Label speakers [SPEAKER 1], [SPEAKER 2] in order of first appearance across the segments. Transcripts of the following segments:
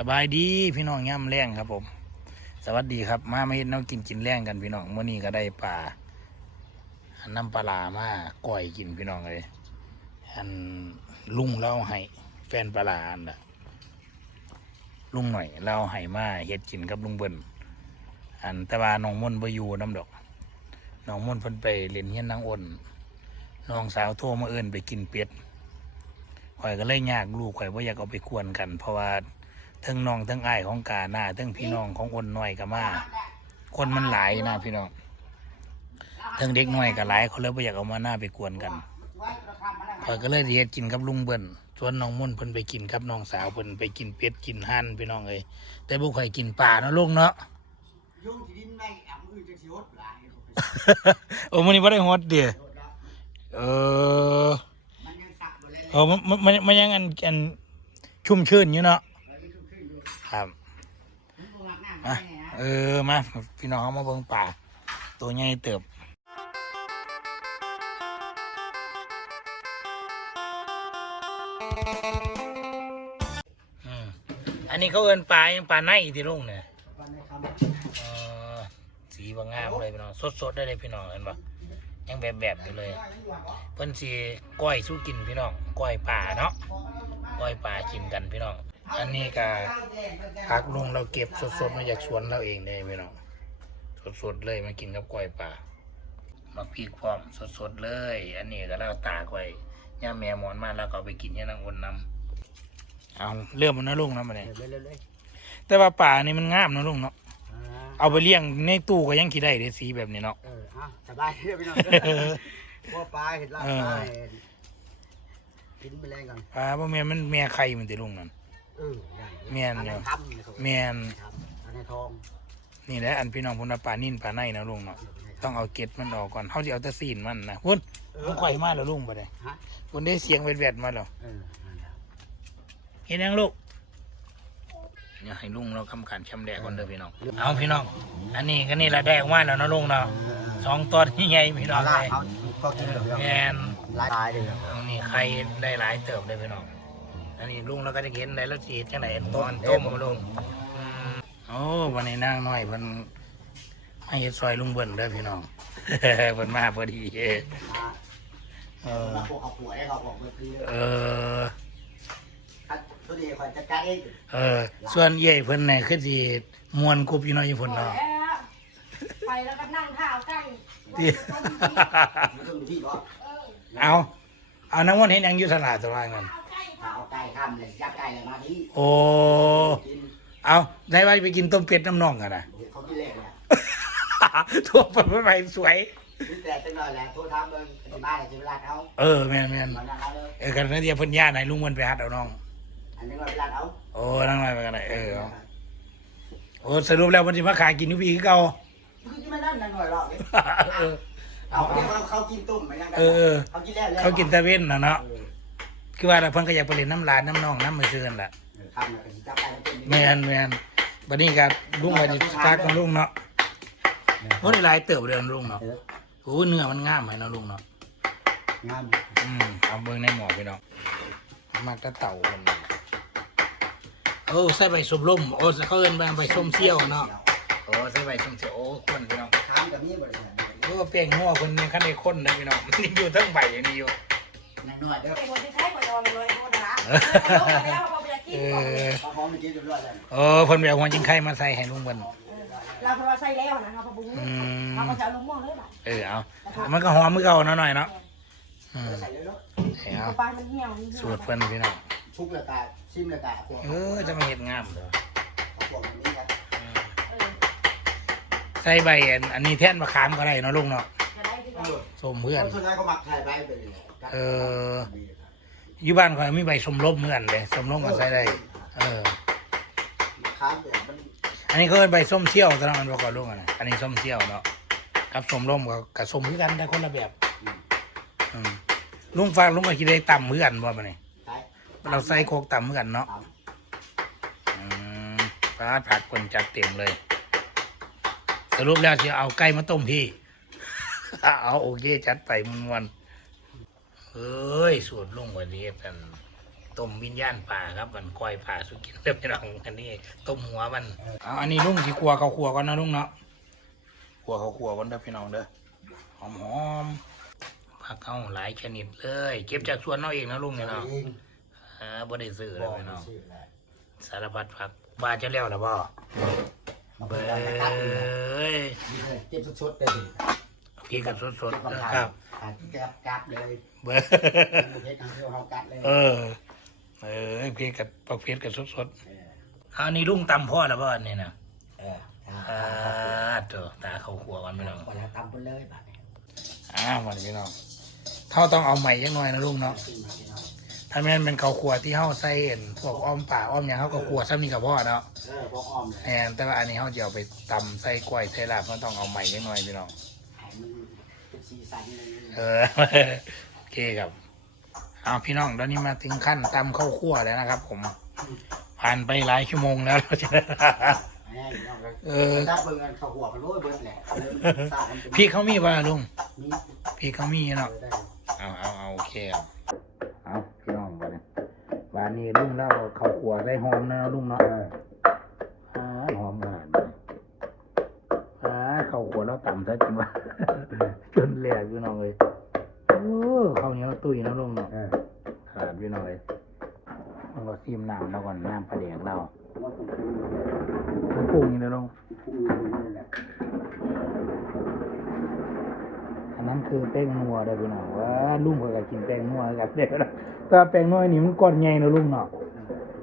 [SPEAKER 1] สบายดีพี่น้องย่ำแรงครับผม สวัสดีครับ มาไม่เห็นน้องกินกินแรงกันพี่น้องเมื่อนี้ก็ได้ปลาอันน้ำปลามาก่อยกินพี่น้องเลยอันลุงเล่าให้แฟนปลาอันน่ะลุงหน่อยเล่าให้มาเฮ็ดกินกับลุงเบิ้ลอันแต่ว่าน้องม่นไปอยู่น้ำดอกน้องม่นเพิ่นไปเล่นเฮียนนางอ้นน้องสาวโทรมาเอินไปกินเป็ดข่อยก็เลยยากลูกข่อยว่าอยากเอาไปกวนกัน เพราะว่า ทั้งน้องทั้งไอ้ของกาหน้าทั้งพี่น้องของคนน้อยก็มา คนมันหลายนะพี่น้องทั้งเด็กน้อยก็หลายเขาเลยไม่อยากเอามาหน้าไปกวนกันข้อยก็เลยเรียกกินกับลุงเบิ้นส่วนน้องมุ่นเพิ่นไปกินกับน้องสาวเพิ่นไปกินเป็ดกินห่านพี่น้องเอ้ยแต่บุกข่อยกินป่าเนาะลูกเนาะ
[SPEAKER 2] ยุ่งที่ดินไม่อะมือจะสิฮดหลาย
[SPEAKER 1] โอ้มันนี่บ่ได้ฮอดเดียเออ
[SPEAKER 2] เอ
[SPEAKER 1] อมันมันมันยังอันอันชุ่มชื่นอยู่เนาะ ครับ
[SPEAKER 2] มันบ่รักน้ำ
[SPEAKER 1] มา
[SPEAKER 2] ได้ไงฮะ
[SPEAKER 1] เออมาพี่น้องเอามาเบิ่งป่า ตัวใหญ่เติบอืมอันนี้เขาเอินปลายังปลาในที่ลุงเนี่ย
[SPEAKER 2] วันนี้ค
[SPEAKER 1] เออสีบางงามเลยพี่น้องสดๆได้เลยพี่น้องเห็นปะยังแบบแบบๆอยู่เลยเพิ่นสีก้อยสู้กินพี่น้องก้อยป่าเนาะก้อยป่ากินกันพี่น้อง อันนี้ก็พักลุงเราเก็บสดๆมาจากสวนเราเองเลยพี่น้องสดๆเลยมากินกับกล้วยป่ามาพริกพร้อมสดๆเลย อันนี้ก็เราตากไว้ย่าแม่หมอนมาแล้วก็เอาไปกินย่านางวนนำเอาเรื่องมันนะลุงนะมันำเนี่ย
[SPEAKER 2] เร็วๆเลย
[SPEAKER 1] แต่ว่าป่านี่มันงามนะลุงเนาะ
[SPEAKER 2] อ่า
[SPEAKER 1] เอาไปเลี้ยงในตู้ก็ยังคิดได้เลยสีแบบนี้เนาะ
[SPEAKER 2] เอออะสบายเด้อพี่น้องว่าปลาเห็ดลาบปลาเห็ดกินไปแรงกัน
[SPEAKER 1] ป่าเพราะแม่มันแม่ไข่มันติลุงนั่น
[SPEAKER 2] เออได้
[SPEAKER 1] แม่น
[SPEAKER 2] อัน
[SPEAKER 1] อยู่
[SPEAKER 2] นั้นทำนะครับ
[SPEAKER 1] แม่น
[SPEAKER 2] ทำอันนี้ทอง
[SPEAKER 1] นี่แหละอันพี่น้องพูนว่าป่านิ่นป่าในนะลุงเนาะต้องเอาเกล็ดมันออกก่อนเขาจะเอาแตะซีนมันนะพุ่น
[SPEAKER 2] เออ
[SPEAKER 1] ลุงข่อยมาแล้วลุงไปเลย
[SPEAKER 2] ฮะ
[SPEAKER 1] พุ่นได้เสียงแวดๆมาแล้ว
[SPEAKER 2] เออนั่นแหละ
[SPEAKER 1] เห็นยังลูกเนี่ยให้ลุงเราทำการชำแหละก่อนเด้อพี่น้อง เอาพี่น้อง อันนี้ก็นี่ละได้ออกมาแล้วเนาะลุงเนาะ
[SPEAKER 2] เออ
[SPEAKER 1] สองตอนใหญ่ๆพี่น้อ
[SPEAKER 2] เอา
[SPEAKER 1] ง
[SPEAKER 2] ลา
[SPEAKER 1] เล
[SPEAKER 2] บ
[SPEAKER 1] ย
[SPEAKER 2] เขาก็กินเลยพี่น้อง
[SPEAKER 1] แมน
[SPEAKER 2] หลายตายเลย
[SPEAKER 1] เอานี่ใครได้หลายเติบเลยพี่น้อง อันนี้ลุงเราก็จะเห็นได้แล้วสีจังไหนตอนต้มมาลุงอืมโอ้วันนี้นางน้อยมันให้เฮ็ดซอยลุงเบิ่นเด้อพี่น้องเพิ่นมาพอดีเออ
[SPEAKER 2] อ่า
[SPEAKER 1] เออ
[SPEAKER 2] มาพวกเขาป่วยเขาบอกเมื่อกี้
[SPEAKER 1] เออ
[SPEAKER 2] ตัวนี้คอยจัดการเอง
[SPEAKER 1] เออ ส่วนเย่เพิ่นเนี่ยคือสิมวนกรุบอยู่เน้อยอยู่พุ่นเนาะ
[SPEAKER 3] ไปแล้วก็นั่งท่าเอาใกล้
[SPEAKER 1] ที่
[SPEAKER 2] มีเครื่องอยู่ที่บ่
[SPEAKER 1] เอาเอาน้ำมันเห็นยังอยุทธนาสว่างัน
[SPEAKER 3] เอาใกล้
[SPEAKER 2] ถ้าเอาไก่ข้ามเลยยักไก่เลยมาที่
[SPEAKER 1] โอ้
[SPEAKER 2] กิน
[SPEAKER 1] เอาได้ว่าไปกินต้มเป็ดน้ำน่องกันนะ
[SPEAKER 2] เขากินเล็กเลย
[SPEAKER 1] ทั่วไปไปสวย
[SPEAKER 2] นี่แต่จังเลยแหละโทรถามเบิ่งที่บ้านจะเวลาเขา
[SPEAKER 1] เออแม่นแม่น
[SPEAKER 2] มันนั่งเอาเลย
[SPEAKER 1] เออกันนั่นเดียวเพิ่นย่าไหนลุงมันไปหัดเอาน้อง
[SPEAKER 2] อันนี้ว่าเวลาเขา
[SPEAKER 1] โอ้นั่งไรไปกันไหนเออเอาโอ้สรุปแล้วมันจะมาขายกินทุกปีคือเก่า
[SPEAKER 2] คือที่ไม่นั่นนั่งหน่อยหรอก
[SPEAKER 1] เออ
[SPEAKER 2] เอาเรียกว่าเขากินตุ้มไม่นั่ง
[SPEAKER 1] เออเออ
[SPEAKER 2] เขากินแล้วแล้ว
[SPEAKER 1] เขากินตะเว้นนะเนาะ คือว่าเราเพิ่นก็อยากไปเล่นน้ำลานน้ำน่องน้ำมือซื่อกันแหละ
[SPEAKER 2] ทำแล้วก็จับไก่เป็น
[SPEAKER 1] แม่นแม่นบัดนี้ก็ลุงไปซักของลุงเนาะโอ้ได้หลายเติบเดือนลุงเนาะ
[SPEAKER 2] เออ
[SPEAKER 1] โอ้เนื้อมันงามไหมเนาะลุงเนาะ
[SPEAKER 2] งาม
[SPEAKER 1] อืมเอาเบิ่งในหมอพี่น้องมากระเต่าคนนี้โอ้ใส่ใบส้มล่มโอ้เขาเอิ้นใบส้มเซี่ยวเนาะโอ้ใส่ใบส้มเซี่ยวโอ้คนพี่น้อง
[SPEAKER 2] ถามกับนี่บ่ได้
[SPEAKER 1] โอ้เป่งหัวคนนี้ขั้นในคนนะพี่น้องนี่อยู่ทั้งใบอย่างนี้อยู่
[SPEAKER 2] นั่งหน่อยเด้อ
[SPEAKER 3] ไอ้คนที่ใช้คนนอนเลยโคตรนะแล้วพอไปกิน
[SPEAKER 1] เอ
[SPEAKER 3] ก่อน
[SPEAKER 1] อ
[SPEAKER 2] เขาพร้อมไปกินเรียบร้อยแล้ว
[SPEAKER 1] เออเพิ่นแบบหัวจิงไข่มาใส่ให้ลุงเบิ่น
[SPEAKER 3] เราพอใส่แล้วนะครับพอบุ้ง
[SPEAKER 1] อืม
[SPEAKER 3] เราก็จะลงหม้อเลยแบบ
[SPEAKER 1] เออเอามันก็หอมมือเก่าเนาะหน่อยเนาะอืม
[SPEAKER 2] ใส่เลยเนาะ
[SPEAKER 1] เอา
[SPEAKER 3] ปลามันเหี่ยว
[SPEAKER 1] สูตรเพิ่นพี่น้อง
[SPEAKER 2] ชุบแล้วก็ชิมแล้วก็พวก
[SPEAKER 1] เออจะมาเฮ็ดงามเด้อ
[SPEAKER 2] พวกนี้ครับ
[SPEAKER 1] ใส่ใบอันอันนี้แทนมะขามก็ได้เนาะลุงเนาะ
[SPEAKER 3] จะได้ที่
[SPEAKER 2] เอ
[SPEAKER 3] ว่า
[SPEAKER 2] อ
[SPEAKER 1] ส้มเพื่อน
[SPEAKER 2] คนส่วนใหญ่เขามักใส่ไปไปเลย
[SPEAKER 1] เอออยู่บ้านข่อยมีใบสมรบเหมือนเลยสมรบก็ใส่ได้ เออ
[SPEAKER 2] ค้ามแบบมัน
[SPEAKER 1] อันนี้เขาเป็นใบส้มเชี่ยวตอนนั้นมันบอกก่อนลุงอะนะอันนี้ส้มเชี่ยวเนาะกับสมร่มกับกับสมคือกันแต่คนละแบบอืมลุงฟังลุงก็คิดได้ต่ำเหมือนกันบ่มาเนี่ย
[SPEAKER 2] ใส่
[SPEAKER 1] เราใส่โคกต่ำเหมือนกันเนาะ
[SPEAKER 2] ตาม
[SPEAKER 1] อืมปลาผักคนจัดเต็มเลย สรุปแล้วจะเอาไก่มาต้มพี่ เอาโอเค จัดไปมันวันๆ เอ้ยสูตรลุงวันนี้กันต้มวิญญาณป่าครับมันก้อยป่าสุกินเด้อพี่น้องอันนี้ต้มหัวมันเอาอันนี้ลุงที่ครัวเขาครัวก่อนนะลุงเนาะครัวเขาครัวก่อนเด้อพี่น้องเด้อหอมหอมๆผักเข้าหลายชนิดเลย เก็บจากสวนเราเองนะลุงเนี่ยเนาะอ่าบ่ได้ซื้อเลยพี่น้องสารพัดผักบาจะแล้วนะบ่
[SPEAKER 2] มา
[SPEAKER 1] เบ
[SPEAKER 2] เปิ
[SPEAKER 1] ย
[SPEAKER 2] ดร้านนะครับ
[SPEAKER 1] ย
[SPEAKER 2] เก็บสดๆเลย
[SPEAKER 1] พี่กับสดๆ
[SPEAKER 2] ค
[SPEAKER 1] นะ
[SPEAKER 2] รั
[SPEAKER 1] ครับ
[SPEAKER 2] บกัดกัดเลย
[SPEAKER 1] เบย
[SPEAKER 2] ประเภททางเที่ยวเขากัดเลย
[SPEAKER 1] เออ เออพี่กับปักเพชรกับสด
[SPEAKER 2] เออ
[SPEAKER 1] ๆอันนี้ลุงตำพ่อแล้วบ่อันนี้นะ
[SPEAKER 2] เออ
[SPEAKER 1] อ่าเถอะตาเขาขัวกันพี่น้อง
[SPEAKER 2] พอแล้วตำไปเลยบาดนี้
[SPEAKER 1] อ้าวมันพี่น้องเท่าต้องเอาใหม่ยังหน่อยนะลุงเนาะ
[SPEAKER 2] ขึ้นมาพี่น้อง
[SPEAKER 1] ถ้าแม่นเป็นเขาขัวที่เฮาใส่เอ็นพวกอ้อมป่าอ้อมหยังเฮาก็ขัวซ้ำนี่กับพ่อเนาะ
[SPEAKER 2] เออพวกอ้อมเลย
[SPEAKER 1] แอนแต่ว่าอันนี้เฮาจะเอาไปตำใส่กล้วยใส่ลาบมันต้องเอาใหม่ยังหน่อยพี่น้อง
[SPEAKER 2] ให้มันเป็นสีสันเลย
[SPEAKER 1] เออโอ เคครับเอาพี่น้องตอนนี้มาถึงขั้นตำข้าวคั่วแล้วนะครับ ผม ผ่านไปหลายชั่วโมงแล้วเราจะ
[SPEAKER 2] แม่พี่น้องก็
[SPEAKER 1] เออ
[SPEAKER 2] ถ้าเบิ่งกันเขาหัวมันโอ้ยเบิ่งแหละเริ่มสร้างมันเป็น
[SPEAKER 1] พี่เขามีป่ะลุง
[SPEAKER 2] มี
[SPEAKER 1] พี่เขามีเนาะ
[SPEAKER 2] ได้
[SPEAKER 1] เอาเอาเอาโอเคครับเอาพี่น้องบ้านนี้บ้านนี้ลุงแล้วข้าวคั่วใส่หอมนะลุงเนาะอ่าหอมขนาดนี้อ่าข้าวคั่วแล้วต่ำซะจริงวะจนแหลกพี่น้องเลยโอ้ข้าวเหนียวตุ้ยนะลุงเนาะ
[SPEAKER 2] เออ
[SPEAKER 1] ขาดพี่น้องเลยมันก็ซีมน้ำแล้วก่อนน้ำปลาแดกเรา
[SPEAKER 2] มันต้องปรุง
[SPEAKER 1] มันปรุงอย่างนี้ลุง
[SPEAKER 2] ปรุงอยู่นี่แหละ
[SPEAKER 1] อันนั้นคือแป้งนัวเด้อพี่น้องว่าลุงเพิ่นก็กินแป้งนัวกันเด้อนะแต่ว่าแป้งน้อยนี่มันก้อนใหญ่นะลุงเนาะ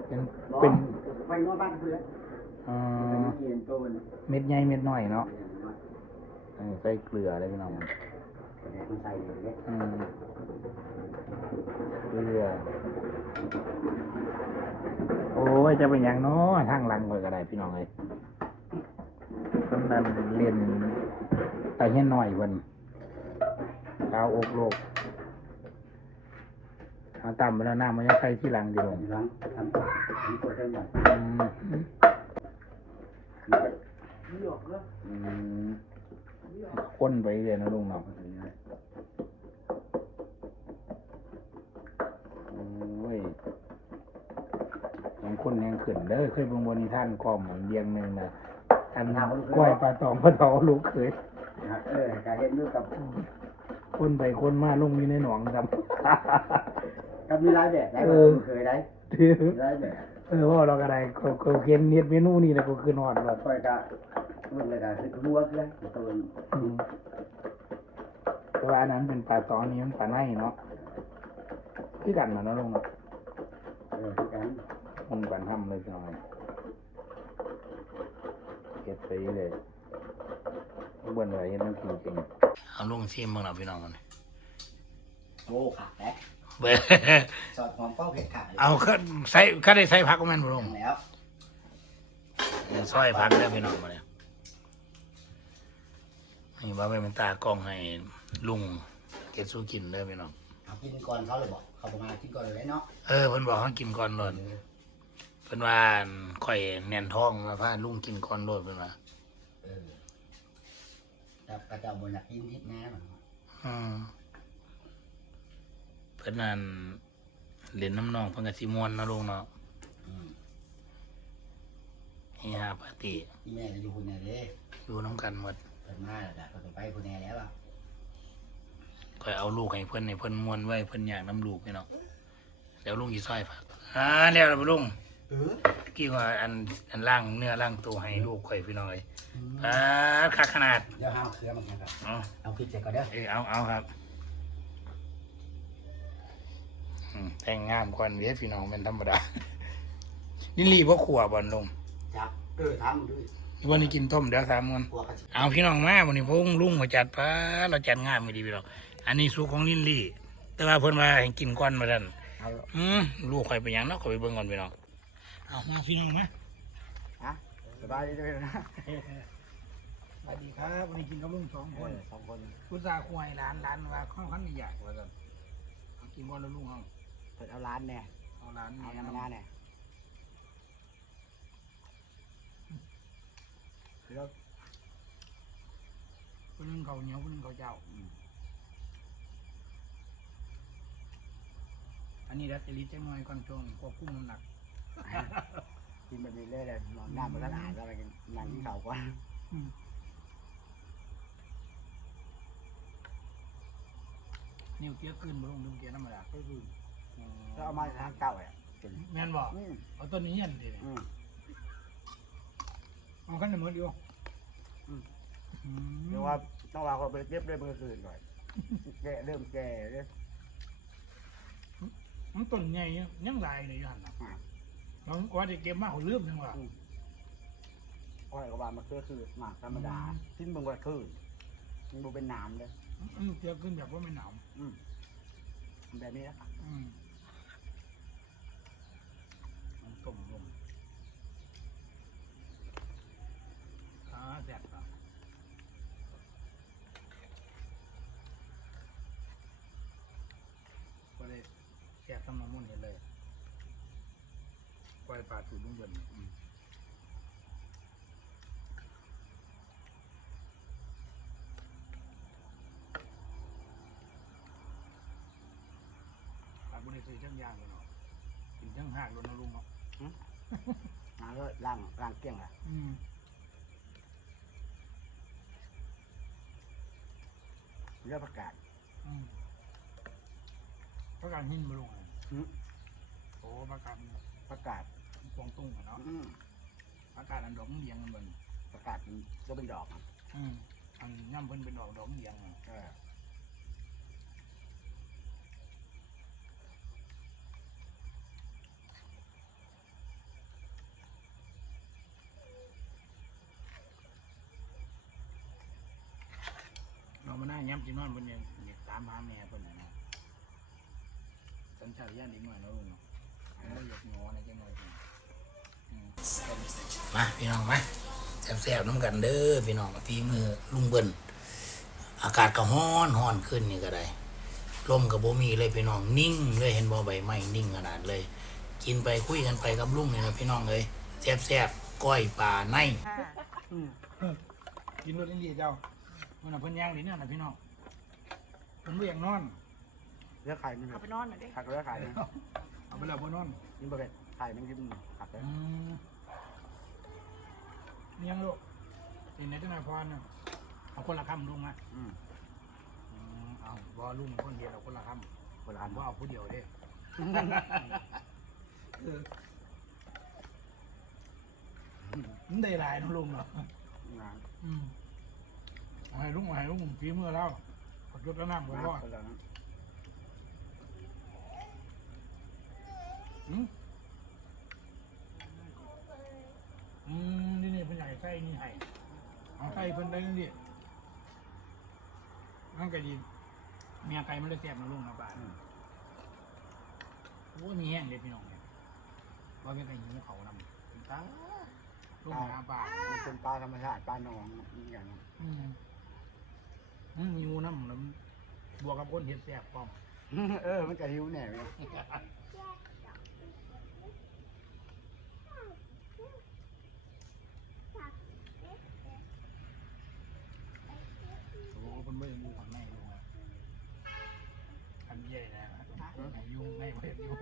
[SPEAKER 1] เป็นเป็น
[SPEAKER 2] ไปนอกบ้านเพื่อน
[SPEAKER 1] เอ่อ
[SPEAKER 2] ไปนอกเรียนโตน
[SPEAKER 1] เม็ดใหญ่เม็ดน้อยเนาะเออใส่เกลือเลยพี่น้อง
[SPEAKER 2] เด็ก มันใส่เลยเนี่ย
[SPEAKER 1] อืมเกลือโอ้ยจะเป็นอย่างเนาะทางหลังไปก็ได้พี่น้องเลยคนนั้นเรียนไต่เฮียนหน่อยเพิ่นดาวอกโลกเอาต่ำไปแล้วน้ำมันยังใครที่หลังดีลง
[SPEAKER 2] หลังทำตัวทำตัวได้หมด
[SPEAKER 1] อืม
[SPEAKER 2] นี่ออกเลย
[SPEAKER 1] อืมข้นไปเรื่อยนะลุงเนาะโอ้ยยัง คนยังขึ้นเด้อเคยเบิ่งบนนิทานกล่อมอันเดียงหนึ่งนะอันกล้วยปลาตองปลาเทาลูกเคย
[SPEAKER 2] เออการเห็นด้วยกับ
[SPEAKER 1] คนไปคนมาลงอยู่ในหนองครับ
[SPEAKER 2] กับมีรายแบบได้
[SPEAKER 1] เอ
[SPEAKER 2] บ่
[SPEAKER 1] อ
[SPEAKER 2] เคยได้
[SPEAKER 1] ถือ
[SPEAKER 2] มีรายแบบ
[SPEAKER 1] เออว่าเราก็ได้ก็ก็เขียนเน็ตเมนูนี่แหละก็คือนอนแบบ
[SPEAKER 2] ค่อยก็มันเลยก็คือรัวเลยตัว
[SPEAKER 1] อืมแต่ว่าอันนั้นเป็นปลาตองนี่มันปลาในเนาะคือกันนะเนาะลุงเนาะ
[SPEAKER 2] เออที่กัน
[SPEAKER 1] มันปันทำเลยจังเลยเก็บไปเลยเบิ่นอะไรเห็นมันกินจริงเอาลุงชิมบ้างเราพี่น้องมัน
[SPEAKER 2] โอ้ขาดแล้ว
[SPEAKER 1] เบิ่
[SPEAKER 2] สอดหอมเป้าเผ็ดขาด
[SPEAKER 1] เอาก็ใส่ก็ได้ใส่ผักก็แม่นบ่ลุง
[SPEAKER 2] แล้ว
[SPEAKER 1] ซอยผักได้อพี่น้องมาเนี่ยนี่ว่าไปเป็นตากล้องให้ลุงเก็บสู้กินเด้อพี่น้อง
[SPEAKER 2] เอากินก่อนเขาเลยบอกเขาประมาณกินก่อนเลยเนาะ
[SPEAKER 1] เออเพิ่นบอกให้กินก่อนโลด เพิ่นว่าข่อยแน่นท้องมาพาลุงกินก่อนโลดเพิ่นว่า
[SPEAKER 2] เออจับกระเจ้าบนหนักกินทิศแน่หน
[SPEAKER 1] อืมเพิ่นนั่นเล่นน้ำนองเพิ่นก็สิม่วนเนาะลุงเนาะ
[SPEAKER 2] อืม
[SPEAKER 1] เฮฮาปาร์ตี้
[SPEAKER 2] ที่แม่ก็อยู่คนไหนเด้
[SPEAKER 1] อยู่น้ำกันหมด
[SPEAKER 2] เพิ่นมาแล้วจ้ะเพิ่นไปคนไหนแล้วอะ
[SPEAKER 1] ข่อยเอาลูกให้เพิ่นให้เพิ่นม่วนไว้เพิ่นอยากน้ำลูกพี่น้องเดี๋ยวลุงสิซอยผักอ่าแล้วล่ะบ่ลุง
[SPEAKER 2] เออ
[SPEAKER 1] กี่ว่าอันอันล่างเนื้อล่างตัวให้ลูกข่อยพี่น้อยอ่าคักขนาด
[SPEAKER 2] เดี๋ยวห้ามเครือมันกันครับ
[SPEAKER 1] เอา
[SPEAKER 2] เอาพริกใส่ก่อนเด้อ
[SPEAKER 1] เออเอาเอาครับแต่งงามก่อนเวียพี่น้องเป็นธรรมดาลิลลี่พ่ขัวบอลลง
[SPEAKER 2] จับเออทำด้วย
[SPEAKER 1] วันนี้กินต้มเดี๋ยวสามกัน
[SPEAKER 2] พวกกะชิ
[SPEAKER 1] เอาพี่น้องมาวันนี้พงลุงมาจัดพาเราจัดงานไม่ดีพี่น้องอันนี้สูตรของลิลลี่ แต่ว่าเพิ่นว่าให้กินก่อนมาดัน
[SPEAKER 2] อา
[SPEAKER 1] อืมลูกข่อยไปยังเนาะข่อยไปเบิ่งก่อนพี่น้อง เอามาพี่น้องมา
[SPEAKER 2] ฮะสบายดีด้วยนะ
[SPEAKER 1] สวัสดีครับวันนี้กินกับลุงสองคน
[SPEAKER 2] สองคน
[SPEAKER 1] พุทธาควายร้านร้านว่าข้าวขันใหญ่กว่ากันเอากินบอลแล้วลุงเอา
[SPEAKER 2] เพิ่นเอาร้านแน่
[SPEAKER 1] เอาร้าน
[SPEAKER 2] เอา
[SPEAKER 1] นี้
[SPEAKER 2] น้ำมันแน่
[SPEAKER 1] คนหนึงเขาวเหนียวคนหนึงเขาวเจ้าอันอันนี้ดัดจริตจังหน่อยก่อนช่วงนี้ควบคุมน้ำหนัก
[SPEAKER 2] กินแบบนี้เลยเลยนอนหน้ามันละอาดอะไรกันนั่งที่เขาก่อน
[SPEAKER 1] นิ้วเกี้ยวขึ้นบ่ลงนิ้วเกี้ยวธรรมดา
[SPEAKER 2] ก็คือแล้วเอามาทางเก่าอะจน
[SPEAKER 1] แม่นบอก
[SPEAKER 2] อืม
[SPEAKER 1] เอาต้นนี้เย็นดิ
[SPEAKER 2] อืม
[SPEAKER 1] เอาขั้นในมือเดียว
[SPEAKER 2] อืม
[SPEAKER 1] อืม
[SPEAKER 2] เรียกว่าต้องว่าเขาไปเรียบเลยเมื่อคืนหน่อยแก่เริ่มแก่เลย
[SPEAKER 1] มันต้นใหญ่ยังหลายเลยอยู่หันน่ะ
[SPEAKER 2] อ่า
[SPEAKER 1] น้องว่าจะเก็บมาเขาลืมจังว่า
[SPEAKER 2] อ้อยก็ว่ามันคือคือหมากธรรมดา
[SPEAKER 1] อืม
[SPEAKER 2] ทิ้งมึงว่าคือมึงดูเป็นน้ำเลย
[SPEAKER 1] อืมเกี้ยวขึ้นแบบว่าไม่หนาว
[SPEAKER 2] อืมแบบนี้นะครับ
[SPEAKER 1] อืมเอาต้มลงขาแสบครับก็เลยแสบทำน้ำมันต์เห็นเลย ปล่อยปลาถูกลุงเบินอืมปลาบุรีซื้อจังยางเลยเนาะกินจังหากเลยนะลุงเนาะ
[SPEAKER 2] น้ำก็ล้างล้างเกลี้ยงอะ
[SPEAKER 1] อืม
[SPEAKER 2] เลือกประกาศ
[SPEAKER 1] อืมประกาศหินมาลงเลย
[SPEAKER 2] อืม
[SPEAKER 1] โอ้ประกาศ
[SPEAKER 2] ประกาศ
[SPEAKER 1] กวางตุ้งอะเนาะ
[SPEAKER 2] อืม
[SPEAKER 1] ประกาศอันดอกเลี้ยงมันเบิ่น
[SPEAKER 2] ประกาศมันก็เป็นดอกอะ
[SPEAKER 1] อืมอันย่ำเพิ่นเป็นดอกดอกเลี้ยงอะ
[SPEAKER 2] เออ
[SPEAKER 1] เรามาหน้าย่ำจีนอนบนเนี่ยเด็กตามหาแม่เพิ่นน่ะเนาะสัญชาตญาณนิดหน่อยเนาะลุงเนาะ มมาพี่น้องมาแซ่บๆน้ำกันเด้อพี่น้องฝีมือลุงเบิ่นอากาศก็ร้อนร้อนขึ้นนี่ก็ได้ลมกับโบมีเลยพี่น้องนิ่งเลยเห็นบ่ใบไม้นิ่งขนาดเลย กินไปคุยกันไปกับลุงนี่นะพี่น้องเลยแซ่บแซ่บๆก้อยปลาใน
[SPEAKER 2] อืม
[SPEAKER 1] กินรถอินเดียเจ้ามันน่ะเพิ่นย่างดิเนี่ยนะพี่น้องเพิ่นบ่อยากนอน
[SPEAKER 2] เลือกไข่มัน
[SPEAKER 3] เอาไปนอนหน่อยดิ
[SPEAKER 2] ผักเลือกไข่มัน
[SPEAKER 1] เอาไปแล้วบ่นอน
[SPEAKER 2] กินบะเพ็ดไข่มันกินผักเลย
[SPEAKER 1] อืมนี่ยังลูกเป็นไหนจังไดพรน่ะเอาคนละคำลุงนะ
[SPEAKER 2] อืม
[SPEAKER 1] อืมเอาบ่ลุงคนเดียวเอาคนละคำ
[SPEAKER 2] คนละอัน
[SPEAKER 1] บ่เอาผู้เดียวเด้ เออมันได้หลายเนาะลุงเนาะ
[SPEAKER 2] งาน
[SPEAKER 1] อืมเอาให้ลุงเอาให้ลุงฝีมือเราขอจดแล้วน้ำก่อน
[SPEAKER 2] งาน
[SPEAKER 1] ว่า
[SPEAKER 2] คนละนั้น
[SPEAKER 1] อืมอืมนี่นี่เพิ่นอยากให้ใส่นี่ให้เอาใส่เพิ่นได้นี่ดินั่นก็ดีเมียไก่มันเลยแซ่บนะลุงนะบ้าน
[SPEAKER 2] อืม
[SPEAKER 1] โอ้ยมีแห้งเลยพี่น้องเนี่ยว่าเป็นไก่หิวเขานำเป็นตาลุงหาป่า
[SPEAKER 2] มันเป็นปลาธรรมชาติปลาหนองนี่อย่างนั้น
[SPEAKER 1] อืมอืมหิวน้ำแล้วบวกกับคนเห็ดแซ่บพร้อม
[SPEAKER 2] เออ มันจะหิวแน่เลย
[SPEAKER 1] โอ้คนไม่รู้ของแม่ลุงอะอันใหญ่นะไหนยุ่งไม่เพื่อนยุ่ง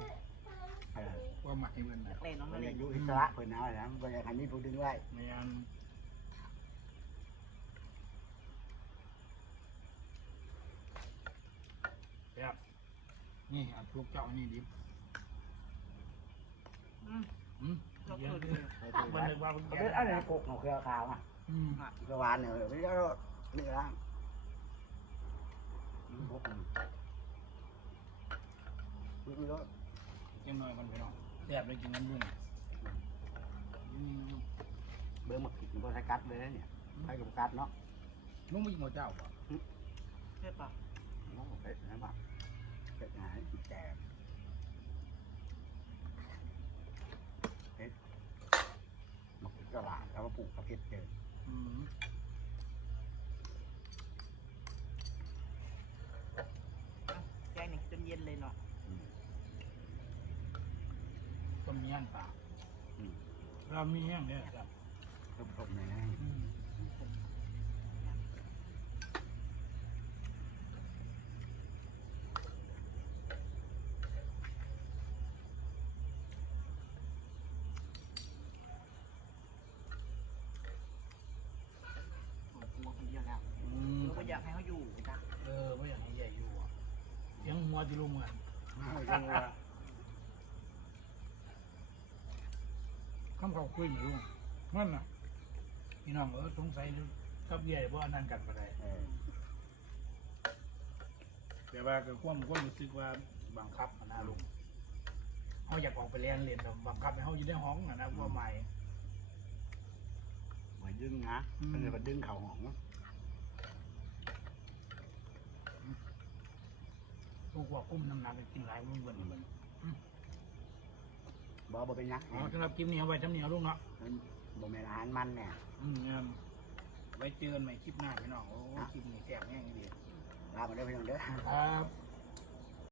[SPEAKER 2] เออ
[SPEAKER 1] ว่าหมักให้เพื่อนนะ
[SPEAKER 3] เล่นน้อง
[SPEAKER 2] มั
[SPEAKER 3] มาน เล่
[SPEAKER 2] อน ยากอยู่อิ สระเพิ่นเอาแล้วมันอยากให้มีผู้ดึงไว้
[SPEAKER 1] ในอันแบบนี่อันพวกเจ้านี่ดิบ
[SPEAKER 3] อืม
[SPEAKER 1] อืม
[SPEAKER 3] เรา
[SPEAKER 1] เยอะ
[SPEAKER 3] เกิด
[SPEAKER 1] เลย
[SPEAKER 2] ให้ผู้
[SPEAKER 1] มั
[SPEAKER 2] ไว้
[SPEAKER 1] นเลยว่าเป็น
[SPEAKER 2] เขา
[SPEAKER 1] แก
[SPEAKER 2] เป็นอะไรกกของเครือขาวอะ
[SPEAKER 1] อืม
[SPEAKER 2] เครือวานเนี่ยไม่ได้ก็นี่ละนี่พวกมันนี่ก็
[SPEAKER 1] ยังน้อยกันไปเนาะแซ่บเลยกินน้ำบุ้งอืม
[SPEAKER 2] เบิ่งมาผิดมันก็ใช้กัดเลยนะเนี่ยใช้กับกัดเนาะ
[SPEAKER 1] ลุงไม่กินหัวเจ้าป่ะ
[SPEAKER 3] เพื่อปะ
[SPEAKER 2] โอ้เผ็ดนะบักเผ็ดหายแก่เผ็ดมาปลูกกระหล่ำแล้วมาปลูกกระเพ็ดเจอ
[SPEAKER 1] อืม
[SPEAKER 3] แกงนี่จนเย็นเลยเนาะ
[SPEAKER 2] อืม
[SPEAKER 1] ต้มย่างปลา
[SPEAKER 2] อืม
[SPEAKER 1] เรามีแห้งเนี่ยครับครบนะ
[SPEAKER 2] ตัวค
[SPEAKER 3] นเดียวแล้วเราก็อยากให้
[SPEAKER 2] เขาอยู่จ้ะเอ
[SPEAKER 1] อไม่อยากให้ใหญ่อยู่อะ
[SPEAKER 2] เสียง
[SPEAKER 1] หัวจะลุ่มกัน
[SPEAKER 2] มาจังหัว
[SPEAKER 1] คำเขาคุยอยู่ลุงนั่นน่ะพี่น้องเออสงสัยกับเย่ว่านั่นกันไปได้
[SPEAKER 2] เออ
[SPEAKER 1] แต่ว่าก็ความความรู้สึกว่าบังคับมันนะลุงเขาอยากออกไปเรียนเรียนแต่บังคับให้เขาอยู่ในห้องนะนะว่าใหม่
[SPEAKER 2] มาดึงนะ
[SPEAKER 1] อืม
[SPEAKER 2] มันเลยมาดึงเข่าหอง
[SPEAKER 1] พวกว่ากุ้มน้ำหนักกินหลายมื้อเบิ่นเบิ่น
[SPEAKER 2] บ่บ่เป็นหยัง
[SPEAKER 1] อ๋อสำหรับคลิปนี้เอาไว้ทำเนียวลุงเนาะ
[SPEAKER 2] มันบ่แม่นอาหารมันเนี่ย
[SPEAKER 1] อืมงั้นไว้เจอกันใหม่คลิปหน้าพี่น้องโอ้คลิปนี้แซ่บแห้งดี
[SPEAKER 2] ลามาเด้อพี่น้องเด้อ
[SPEAKER 1] ครับ